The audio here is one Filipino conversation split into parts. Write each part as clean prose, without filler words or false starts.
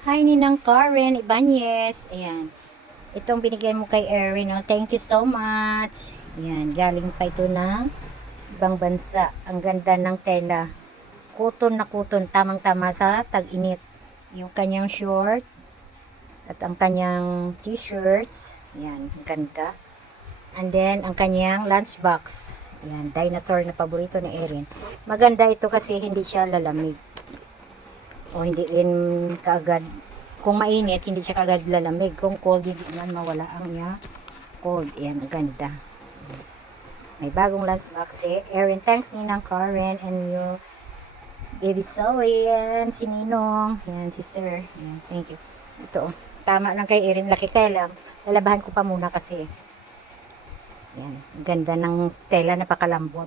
Hi, Ninang Karen Ibanez. Ayan. Itong binigay mo kay Erin, no? Thank you so much. Ayan. Galing pa ito ng ibang bansa. Ang ganda ng tela. Kuton na kuton. Tamang-tama sa tag-init. Yung kanyang short at ang kanyang t-shirts. Ayan. Ang ganda. And then, ang kanyang lunchbox. Ayan. Dinosaur na paborito ni Erin. Maganda ito kasi hindi siya lalamig. O hindi rin kaagad, kung mainit hindi siya kaagad lalamig, kung cold hindi man mawala ang niya cold. Yan, ang ganda. May bagong lunchbox Erin. Thanks Ninang Karen and you baby Zoe and si Ninong. Yan, si Sir. Yan, thank you. Ito, tama lang kay Erin, laki kaya lang lalabahan ko pa muna kasi yan, ang ganda ng tela, napakalambot.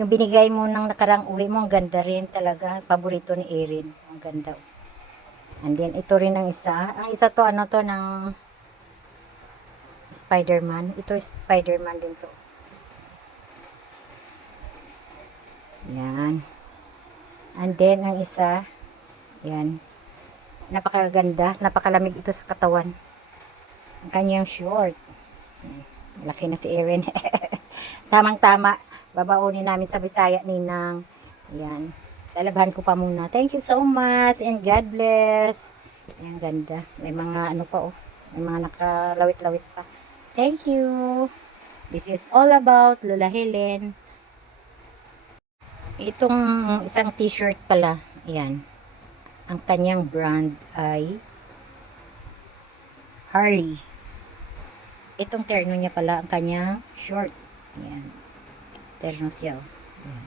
Yung binigay mo nang nakarang uwi mo, ang ganda rin talaga. Paborito ni Erin. Ang ganda. And then, ito rin ang isa. Ang isa to, ano to, ng Spider-Man. Ito, Spider-Man din to. Yan. And then, ang isa, yan. Napakaganda. Napakalamig ito sa katawan. Ang kanyang short. Laki na si Erin. Tamang-tama. Babaunin namin sa Bisaya Ninang. Yan. Lalabahan ko pa muna. Thank you so much and God bless. Ayan, ganda. May mga ano pa oh. May mga nakalawit-lawit pa. Thank you. This is all about Lola Helen. Itong isang t-shirt pala. Ayan. Ang kanyang brand ay Harley. Itong terno niya pala ang kanyang short. Ayan. Terno siya oh. Ayan.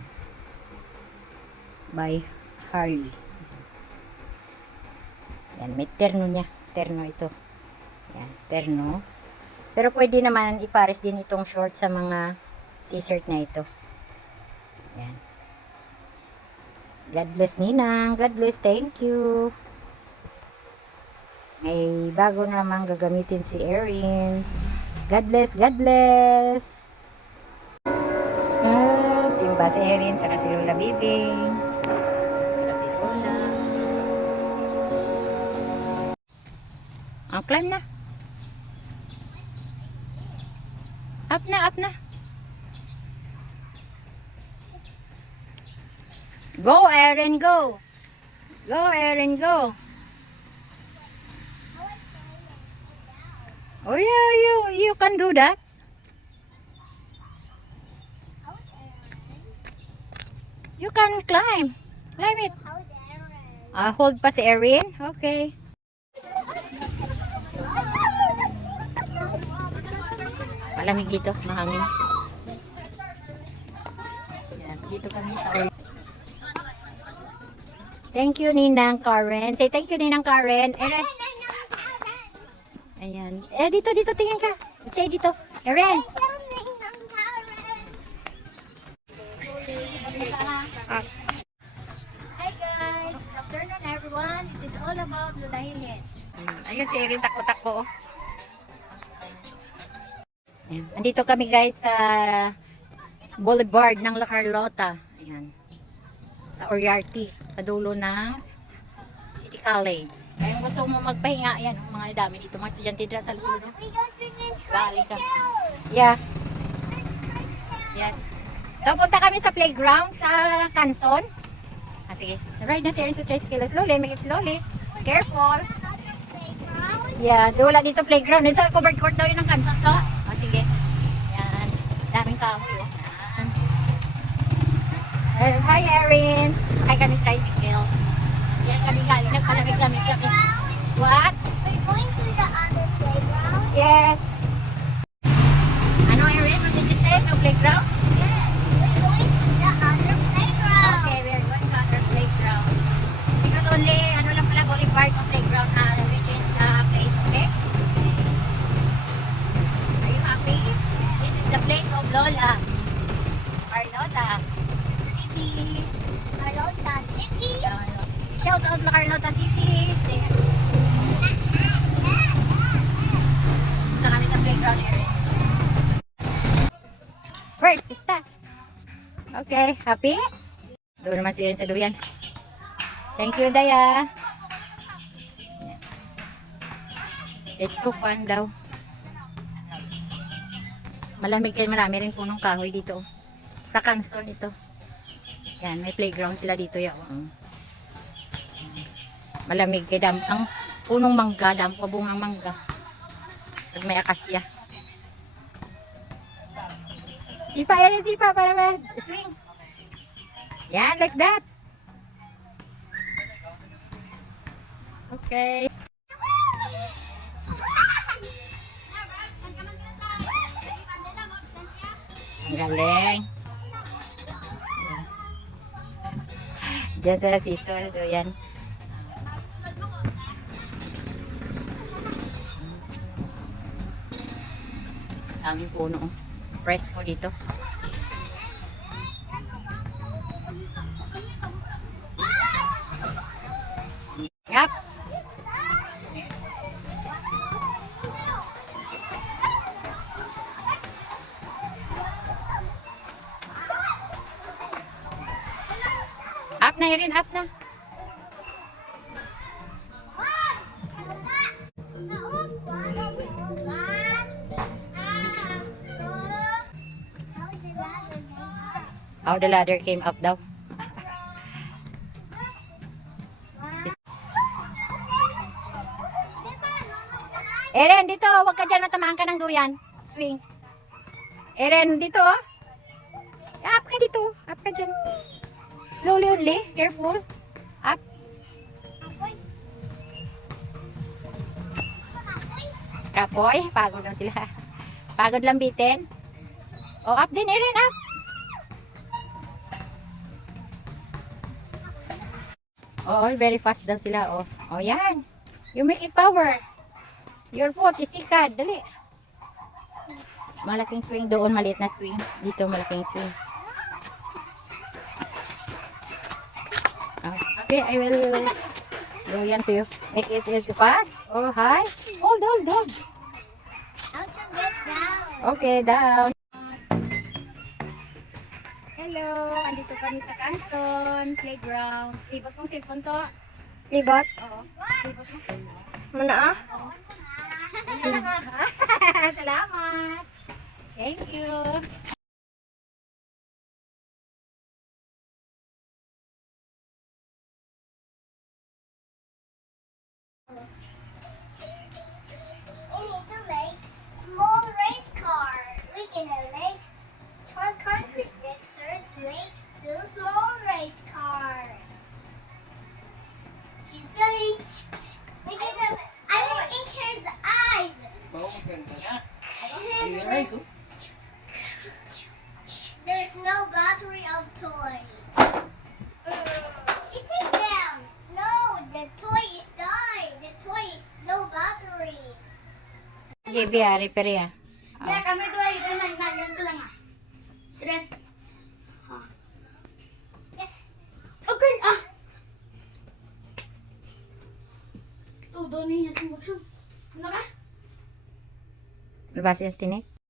By Harley. Yan, may terno niya. Terno ito. Yan, terno. Pero pwede naman ipares din itong short sa mga t-shirt na ito. Yan. God bless Ninang. God bless. Thank you. May bago naman gagamitin si Erin. God bless. God bless. Simba si Erin. Saka si Lola Bibing. Climb na. Up na, up na. Go, Erin, go. Go, Erin, go. Oh, yeah, you can do that. You can climb. Climb it. Hold pa si Erin. Okay. Malamig dito, mahangin. Yan, dito kami sa oil. Thank you, Ninang Karen. Say thank you, Ninang Karen. Eren. Ayan. Dito, tingin ka. Say dito. Eren. Hi guys. Good afternoon everyone. This is all about Lola Helen. Ayun si Erin, takbo-takbo. Ayan. Andito kami guys sa Boulevard ng La Carlota. Ayan. Sa Oriarte. Sa dulo ng City College. Kaya gusto mo magpahinga, ayan, mga dami dito. Mga estudyante dito sa Luzon. Yeah. Yes. So, punta kami sa playground sa Canson. Sige. Ride na si Erin sa tricycle. Slowly, make it slowly. Careful. Yeah, wala dito playground. Sa covered court daw yun ng Canson to. Sige. Yan. Daming kahoy. Hi Erin. Sakay kami tricycle. Yan kami galing. Nagpalamig-lamig kami. What? We're going to the other playground? Yes. Ano Erin? What did you say? No playground? Yes, we're going to the other playground. Okay, we're going to other playground. Because only, ano lang pala, Boulevard of playground na which is the place, okay? Are you happy? This is the place of Lola. Carlota City. Carlota City. Shout out to Carlota City. There. Punta kami sa playground area. First, start. Okay, happy? Doon naman si Erin sa duyan. Thank you, Daya. It's so fun daw. Malamig kayo, marami rin punong kahoy dito. Sa Canson ito. Yan, may playground sila dito yan. Malamig kay dam. Ang punong mangga, dam ko bungang mangga. Pag may akasya. Sipa, Erin, sipa para swing. Yan, like that. Okay. Ang galing. Diyan sa season. So, yan. Daming puno. Presko dito. Yap. Up na Erin, up na. How the ladder came up daw. Eren, dito. Huwag ka dyan. Natamaan ka ng duyan. Swing. Eren, dito. Up ka dito. Up ka dyan. Slowly only. Careful. Up. Kapoy. Pagod na sila. Pagod lang bitin. Oh, up din, Eren. Up. Oh, very fast daw sila. Oh, oh yan. You make it power. Your foot is sikad. Dali. Malaking swing doon. Maliit na swing. Dito malaking swing. Oh, okay, I will go yan to you. Make it fast. Oh, hi. Hold. How to get down? Okay, down. Hello. Andito kami sa Canson Playground. Libot mong cellphone to. Libot? Oo. Libot mo. Muna ah? Salamat. Thank you. We need to make small race car. We can make one concrete mixer to make two small race cars. She's going. We can. I will ink her eyes. There's no battery of toys. She takes down. No, the toy is died. The toy is no battery. JB, repair ya. Ya, kami dua ikan yan ko lang ah. Ikan. Okay, ah. Tudo niya sumusub. Ano ka? Labas yung tinik.